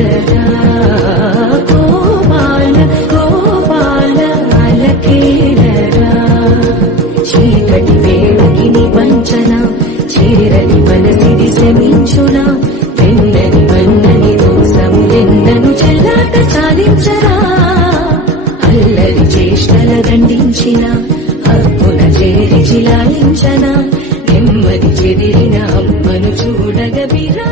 చేరగా గోపాల గోపాల అలకేరగా చీకటి వేళకి నిబంచన చేరని మనసిది శ్రమించునా వెన్నని వన్నని దోసములెన్నను చెల్లాట చాలించరా అల్లరి చేష్టల దండించిన హక్కున చేరి చిలాలించన నెమ్మది చెదిరిన అమ్మను చూడగ విరా